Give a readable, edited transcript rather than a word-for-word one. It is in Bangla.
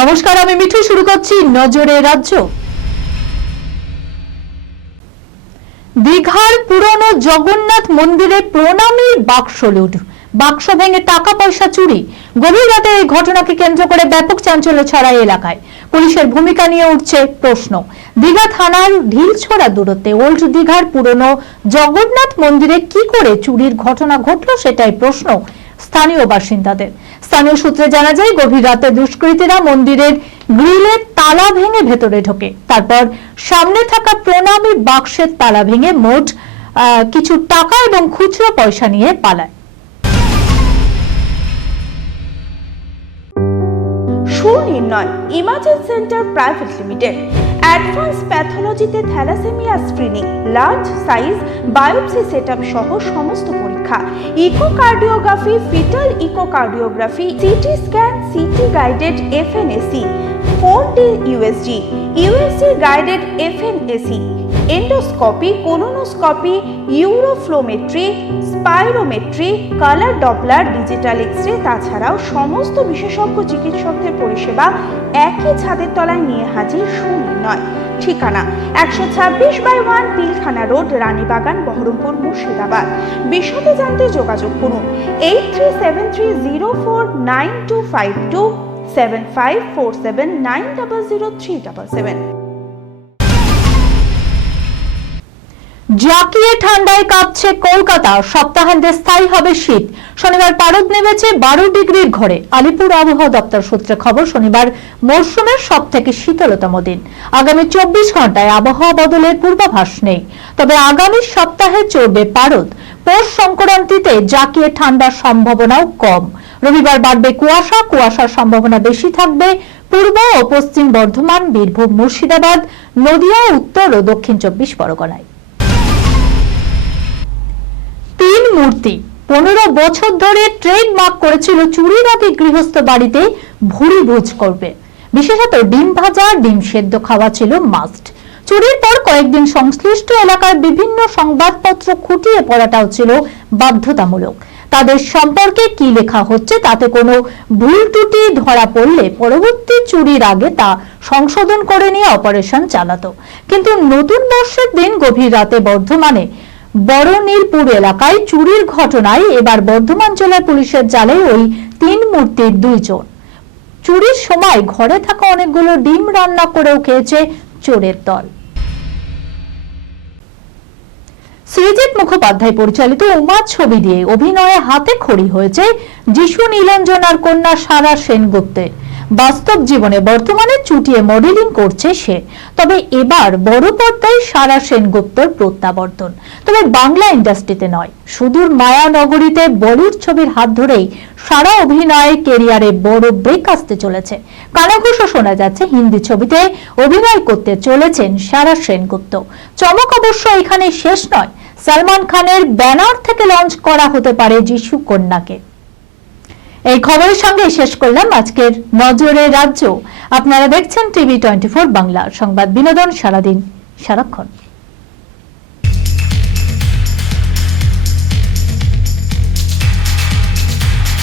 নমস্কার, আমি মিঠু। শুরু করছি নজরে রাজ্য। দীঘার পুরনো জগন্নাথ মন্দিরে প্রণামী বাক্স লুট, বাক্স ভেঙে টাকা পয়সা চুরি। গভীর রাতে এই ঘটনাকে কেন্দ্র করে ব্যাপক চাঞ্চল্য ছড়ায় এলাকায়। পুলিশের ভূমিকা নিয়ে উঠছে প্রশ্ন। দীঘা থানার ঢিলছড়া দূরত্বে ওল্ড দীঘার পুরনো জগন্নাথ মন্দিরে কি করে চুরির ঘটনা ঘটলো সেটাই প্রশ্ন স্থানীয় বাসিন্দাদের। স্থানীয় সূত্রে জানা যায়, গভীর রাতে দুষ্কৃতীরা মন্দিরের গ্রিলের তালা ভেঙে ভেতরে ঢোকে। তারপর সামনে থাকা প্রণামী বাক্সের তালা ভেঙে মোট কিছু টাকা এবং খুচরো পয়সা নিয়ে পালায়। Sunirnoy imaging centre private limited advance প্যাথোলজিতে thalassaemia screening, large size biopsy setup সহ সমস্ত পরীক্ষা, echocardiography, foetal echocardiography, CT scan, CT guided FNAC, 4D USG guided FNAC, endoscopy, colonoscopy, uroflowmetry, spirometry, colour doppler, digital x-ray, তাছাড়াও সমস্ত বিশেষজ্ঞ চিকিৎসকদের পরিষেবা একই ছাদের তলায় নিয়ে হাজির সুনির্ণয়। ঠিকানা 126/1 পিলখানা রোড, রানীবাগান, বহরমপুর, মুর্শিদাবাদ। বিশদে জানতে যোগাযোগ করুন 8373049252 7547900377। জাকিয়ে ঠান্ডায় কাঁপছে কলকাতা। সপ্তাহান্তে স্থায়ী হবে শীত। শনিবার পারদ নেমেছে 12 ডিগ্রির ঘরে। আলিপুর আবহাওয়া দপ্তর সূত্রে খবর, শনিবার মরশুমের সব থেকে শীতলতম দিন। আগামী 24 ঘন্টায় আবহাওয়া বদলের পূর্বাভাস নেই, তবে আগামী সপ্তাহে চড়বে পারদ। পৌষ সংক্রান্তিতে জাকিয়ে ঠান্ডার সম্ভাবনাও কম। রবিবার বাড়বে কুয়াশার সম্ভাবনা বেশি থাকবে পূর্ব ও পশ্চিম বর্ধমান, বীরভূম, মুর্শিদাবাদ, নদিয়া, উত্তর ও দক্ষিণ 24 পরগনায়। 3 মূর্তি 15 বছর ধরে ট্রেডমার্ক করেছিল চুরির আগে গৃহস্থ বাড়িতে ভুড়ি ভোজ করবে। বিশেষত ডিম ভাজা, ডিম সেদ্ধ খাওয়া ছিল মাস্ট। চুরির পর কয়েকদিন সংশ্লিষ্ট এলাকার বিভিন্ন সংবাদপত্র খুঁটিয়ে পড়াটাও ছিল বাধ্যতামূলক। তাদের সম্পর্কে কি লেখা হচ্ছে তাতে কোনো ভুল ত্রুটি ধরা পড়লে পরবর্তী চুরির আগে তা সংশোধন করে নিয়ে অপারেশন চালাতো। কিন্তু নতুন বর্ষের দিন গভীর রাতে বর্ধমানে বড়নীলপুর এলাকায় চুরির ঘটনায় এবার বর্ধমান জেলা পুলিশের জালে ওই 3 মূর্তির 2 জন। চুরির সময় ঘরে থাকা অনেকগুলো ডিম রান্না করেও খেয়েছে চোরের দল। সৃজিত মুখোপাধ্যায় পরিচালিত উমা ছবি দিয়ে অভিনয়ে হাতে খড়ি হয়েছে যিশু নীলাঞ্জন আর কন্যা সারা সেনগুপ্তের। বাস্তব জীবনে বর্তমানে চুটিয়ে মডেলিং করছে সে। তবে এবার বড় পর্দায় সারা সেনগুপ্তর প্রত্যাবর্তন, তবে বাংলা ইন্ডাস্ট্রিতে নয়, সুদূর মায়ানগরীতে বলিউড ছবির হাত ধরেই সারা অভিনয় কেরিয়ারে বড় ব্রেক আসতে চলেছে। কানাঘুষো শোনা যাচ্ছে হিন্দি ছবিতে অভিনয় করতে চলেছেন সারা সেনগুপ্ত। চমক অবশ্য এখানে শেষ নয়, সালমান খানের ব্যানার থেকে লঞ্চ করা হতে পারে যিশু কন্যাকে। এই খবরের সঙ্গে শেষ করলাম আজকের নজরে রাজ্য। আপনারা দেখছেন টিভি 24 বাংলা, সংবাদ বিনোদন সারাদিন সারাক্ষণ।